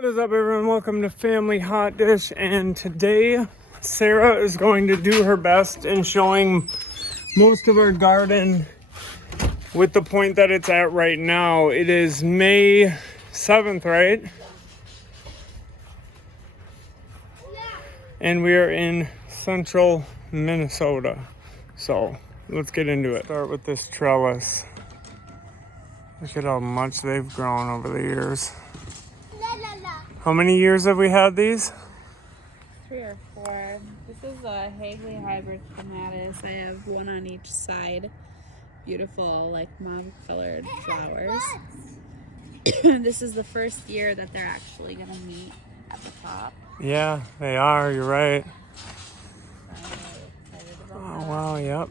What is up, everyone? Welcome to Family Hot Dish, and today Sarah is going to do her best in showing most of our garden with the point that it's at right now. It is May 7th, right? And we are in central Minnesota. So let's get into it. Start with this trellis. Look at how much they've grown over the years. How many years have we had these? 3 or 4. This is a Hagley hybrid clematis. I have one on each side. Beautiful, like mauve-colored flowers. This is the first year that they're actually gonna meet at the top. Yeah, they are. You're right. So I'm really excited about Oh, that. wow, yep.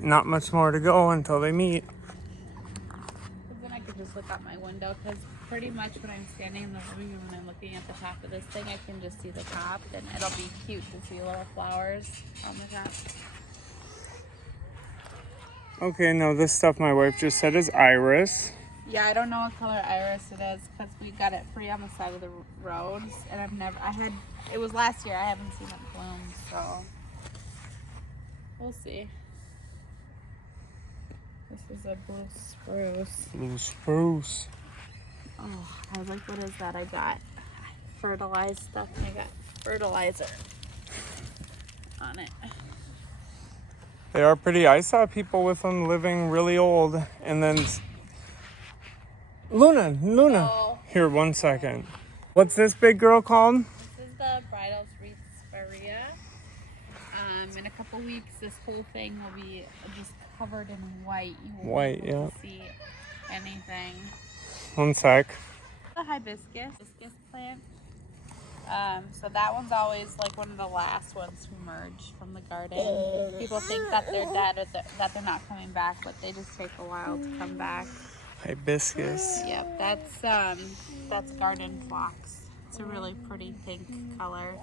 Not much more to go until they meet. Because then I could just look out my window. Because pretty much when I'm standing in the living room and I'm looking at the top of this thing, I can just see the top. And it'll be cute to see little flowers on the top. Okay, now this stuff my wife just said is iris. Yeah, I don't know what color iris it is because we got it free on the side of the roads, and it was last year. I haven't seen it bloom, so we'll see. This is a blue spruce. Blue spruce. Oh, I was like, what is that? I got fertilized stuff, and I got fertilizer on it. They are pretty. I saw people with them living really old, and then Luna. Oh. Here, 1 second. What's this big girl called? This is the bridal wreath spirea. In a couple weeks, this whole thing will be just covered in white. You won't White, be able yeah. to see anything. 1 sec. The hibiscus plant. So that one's always like one of the last ones to emerge from the garden. People think that they're dead or that they're not coming back, but they just take a while to come back. Hibiscus. Yep, that's garden phlox. It's a really pretty pink color.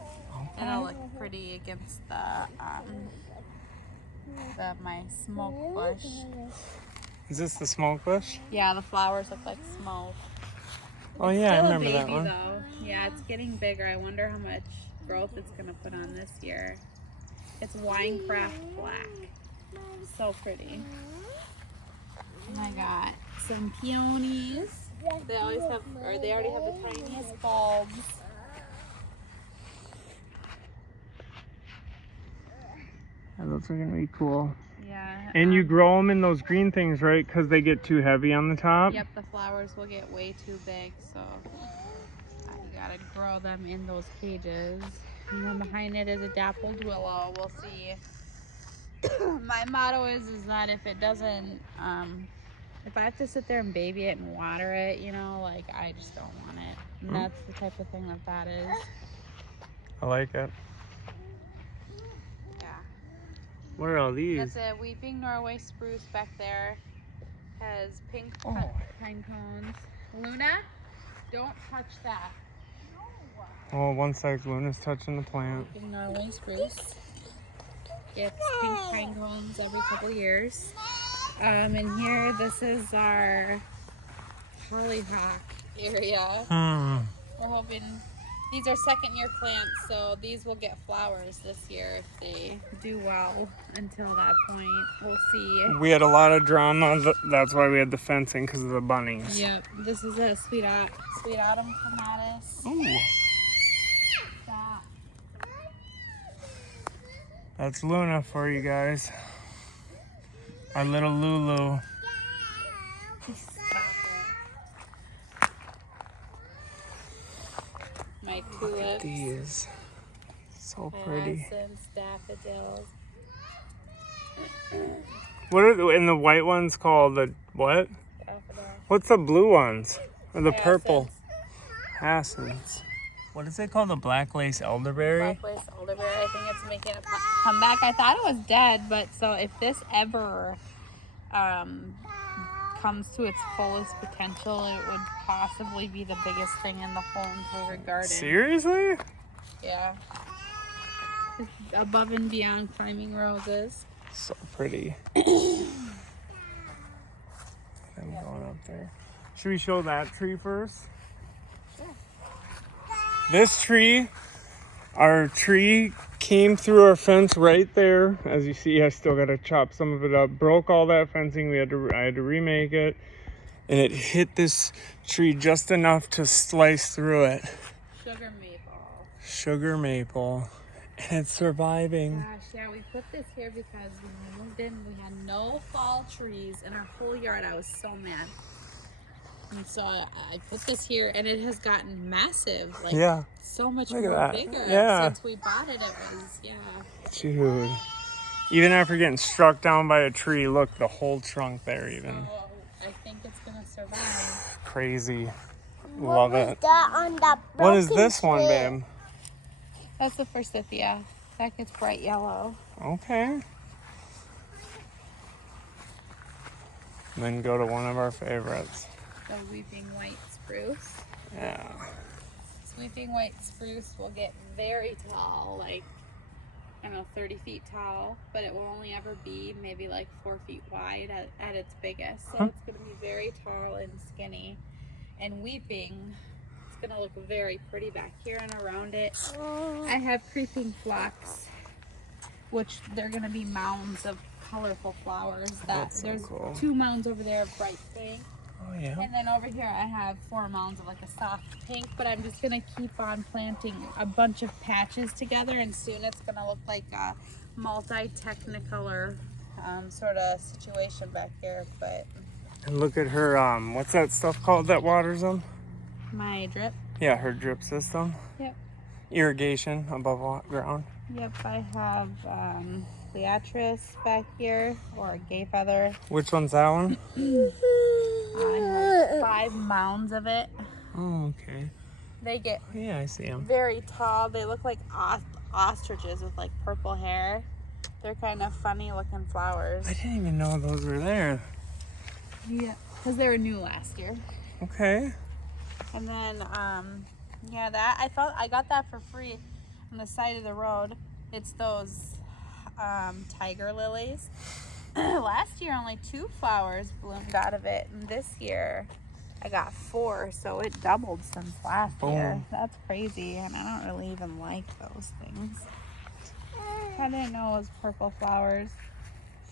And it'll look pretty against my smoke bush. Is this the smoke bush? Yeah, the flowers look like smoke. Oh yeah, I Still remember a baby, that one. Though. Yeah, it's getting bigger. I wonder how much growth it's gonna put on this year. It's Winecraft Black. So pretty. And I got some peonies. They always have, or they already have the tiniest bulbs. And those are gonna be cool. Yeah. And you grow them in those green things, right? Because they get too heavy on the top? Yep, the flowers will get way too big, so you gotta grow them in those cages. And then behind it is a dappled willow. We'll see. My motto is that if it doesn't, if I have to sit there and baby it and water it, like I just don't want it. And that's the type of thing that is. I like it. Yeah. What are all these? That's a weeping Norway spruce back there. Has pink pine cones. Luna, don't touch that. Oh, 1 sec. Luna's touching the plant. Weeping Norway spruce. Gets pink pine cones every couple years. And here, this is our hollyhock area. We're hoping these are second-year plants, so these will get flowers this year if they do well. Until that point, we'll see. We had a lot of drama. That's why we had the fencing, because of the bunnies. Yep, this is a sweet autumn clematis. Ooh. Stop. That's Luna for you guys. Our little Lulu. My Look at tulips. these. So pretty. Hyacinths, daffodils. What are and the white ones called the what? Daffodils. What's the blue ones? Or the purple? Hyacinths. Hyacinths. What is it called? The black lace elderberry? Black lace elderberry. I think it's making a comeback. I thought it was dead, but so if this ever comes to its fullest potential, it would possibly be the biggest thing in the whole entire garden. Seriously? Yeah. It's above and beyond climbing roses. So pretty. I'm going up there. Should we show that tree first? This tree, our tree came through our fence right there. As you see, I still got to chop some of it up. Broke all that fencing. I had to remake it. And it hit this tree just enough to slice through it. Sugar maple. Sugar maple. And it's surviving. Gosh, yeah, we put this here because when we moved in, we had no fall trees in our whole yard. I was so mad. And so I put this here, and it has gotten massive. Like, Yeah. so much Look at more that. bigger. Yeah. Since we bought it, it was, yeah. Dude. Even after getting struck down by a tree, look, the whole trunk there even. So I think it's going to survive. Crazy. Love it. That on the What is this one, tree? babe? That's the forsythia. That gets bright yellow. Okay. And then go to one of our favorites. The weeping white spruce. Yeah. Weeping white spruce will get very tall, like, I don't know, 30 feet tall, but it will only ever be maybe like 4 feet wide at its biggest. So it's going to be very tall and skinny. And weeping, it's going to look very pretty back here and around it. I have creeping phlox, which they're going to be mounds of colorful flowers. That's so There's cool. 2 mounds over there of bright pink. Oh, yeah. And then over here I have 4 mounds of like a soft pink, but I'm just gonna keep on planting a bunch of patches together, and soon it's gonna look like a multi-technicolor sort of situation back here. But And look at her, what's that stuff called that waters them? my drip. Yeah, her drip system. Yep. Irrigation above ground. Yep, I have Cleatris back here, or gay feather. Which one's that one? I have 5 mounds of it. Oh, okay. They get Yeah, I see them. very tall. They look like ostriches with like purple hair. They're kind of funny looking flowers. I didn't even know those were there. Yeah, because they were new last year. Okay. And then, yeah, that I got that for free on the side of the road. It's those tiger lilies. Last year, only 2 flowers bloomed out of it, and this year I got 4, so it doubled since last year. Boom. That's crazy, and I don't really even like those things. I didn't know it was purple flowers,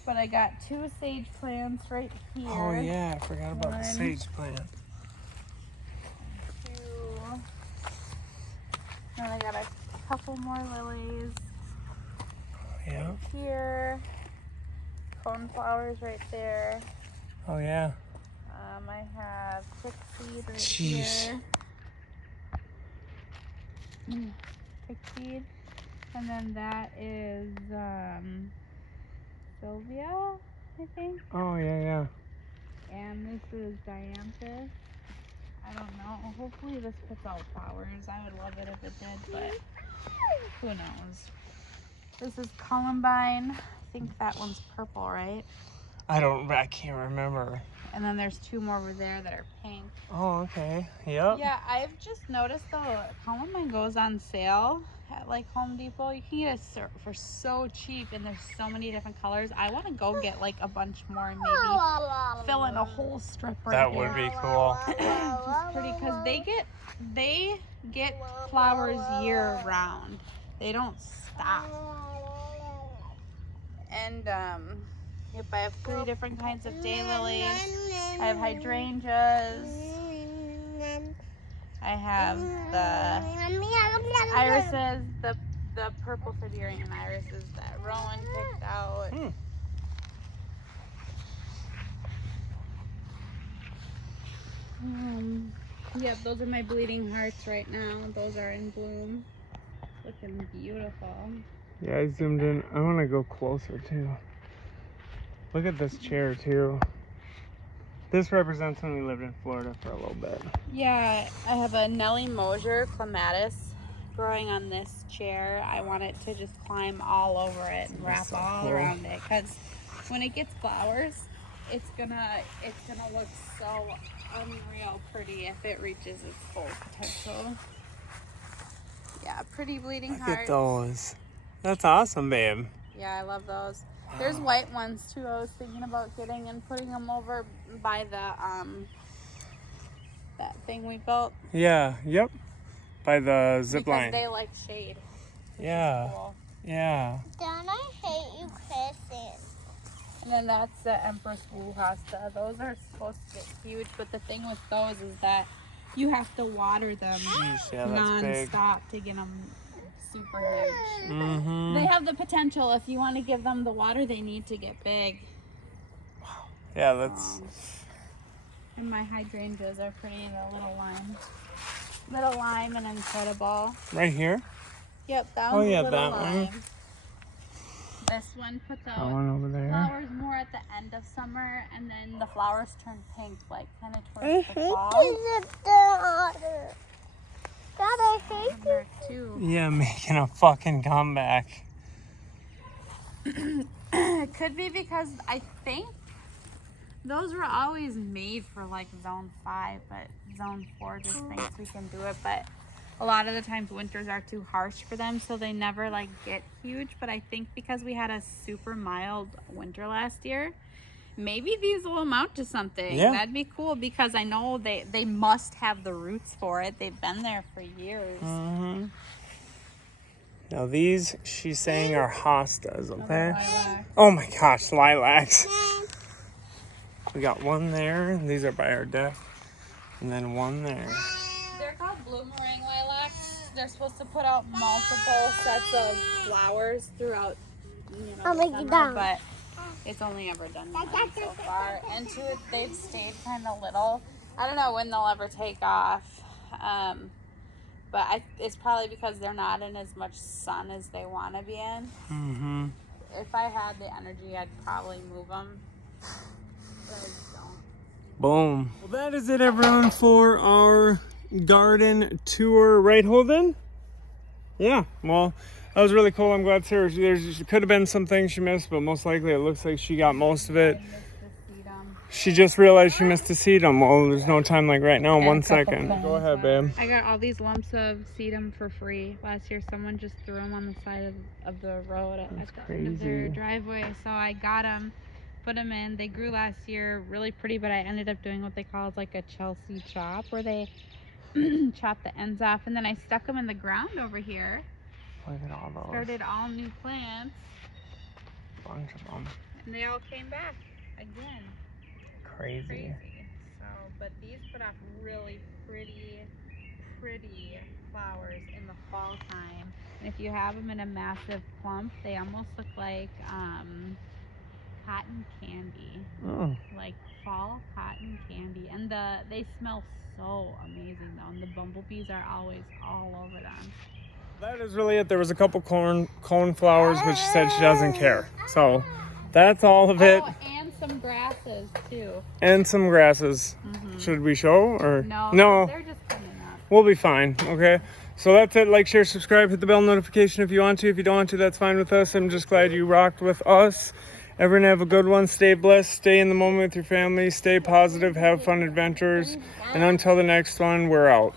but I got 2 sage plants right here. Oh, yeah, I forgot about the One. sage plant. 2. Then I got a couple more lilies Yeah. here. Coneflowers right there. Oh, yeah. I have chickseed right Jeez. here. Chickseed. And then that is Sylvia, I think. Oh, yeah. And this is Dianthus. I don't know. Hopefully this puts out flowers. I would love it if it did, but who knows. This is Columbine. I think that one's purple, right? I can't remember. And then there's 2 more over there that are pink. Oh, okay. Yep. Yeah, I've just noticed though, Columbine goes on sale at like Home Depot. You can get it for so cheap, and there's so many different colors. I want to go get like a bunch more and maybe fill in a whole strip right That here. would be cool. Just pretty, because they get flowers year round. They don't stop. And yep, I have 3 different kinds of daylilies. I have hydrangeas. I have the irises, the purple Siberian irises that Rowan picked out. Yep, those are my bleeding hearts right now. Those are in bloom. Looking beautiful. Yeah, I zoomed in. I want to go closer, too. Look at this chair, too. This represents when we lived in Florida for a little bit. Yeah, I have a Nellie Mosier clematis growing on this chair. I want it to just climb all over it and wrap so all cool. around it, because when it gets flowers, it's gonna look so unreal pretty if it reaches its full potential. Yeah, pretty bleeding Look heart. at those. That's awesome, babe. Yeah, I love those. There's white ones too. I was thinking about getting and putting them over by the that thing we built. Yeah, yep. by the zip because line. they like shade. Which Yeah. is cool. Yeah. Don't I hate you kissing? And then that's the Empress Wu Hosta. Those are supposed to get huge, but the thing with those is that you have to water them Jeez, yeah, that's big. non-stop to get them super huge. Mm-hmm. They have the potential, if you want to give them the water they need, to get big. Yeah, that's... And my hydrangeas are pretty, the little lime. Little lime and incredible. Right here? Yep, that Oh, one's yeah, little that lime. one. This one puts That out one over there. flowers more at the end of summer, and then the flowers turn pink, like kind of towards the fall. Dad, I hate And there too. Yeah, making a fucking comeback. It could be because I think those were always made for like zone 5, but zone 4 just thinks we can do it. But a lot of the times winters are too harsh for them, so they never like get huge. But I think because we had a super mild winter last year, maybe these will amount to something. Yeah. That'd be cool, because I know they must have the roots for it. They've been there for years. Mm-hmm. Now these, she's saying, are hostas, okay? Lilac. Oh my gosh, lilacs. We got one there, and these are by our deck. And then one there. They're called bloomerang lilacs. They're supposed to put out multiple sets of flowers throughout, I'll the make it summer, down. but it's only ever done one so far. And two, they've stayed kind of little. I don't know when they'll ever take off. But it's probably because they're not in as much sun as they want to be in. Mm-hmm. If I had the energy, I'd probably move them. But I just don't. Boom. Well, that is it, everyone, for our garden tour. Right, Holden? Yeah, well, that was really cool. I'm glad Sarah, there could have been some things she missed, but most likely it looks like she got most of it. I missed the sedum. She just realized she missed a sedum. Well, there's no time like right now. And One a couple second. plants. Go ahead, babe. I got all these lumps of sedum for free. Last year, someone just threw them on the side of the road at the end of their crazy. driveway. So I got them, put them in. They grew last year, really pretty, but I ended up doing what they call like a Chelsea chop, where they chop the ends off, and then I stuck them in the ground over here. Look at all those. Started all new plants, Bunch of them. and they all came back again. Crazy. Crazy. So, but these put off really pretty flowers in the fall time. And if you have them in a massive clump, they almost look like cotton candy, Oh. like fall cotton candy. And they smell so amazing though, and the bumblebees are always all over them. That is really it. There was a couple cone flowers, but she said she doesn't care. So that's all of it. Oh, and some grasses too. And some grasses. Should we show or No, they're just coming up. We'll be fine. Okay. So that's it. Like, share, subscribe, hit the bell notification if you want to. If you don't want to, that's fine with us. I'm just glad you rocked with us. Everyone have a good one. Stay blessed. Stay in the moment with your family. Stay positive. Have fun adventures. And until the next one, we're out.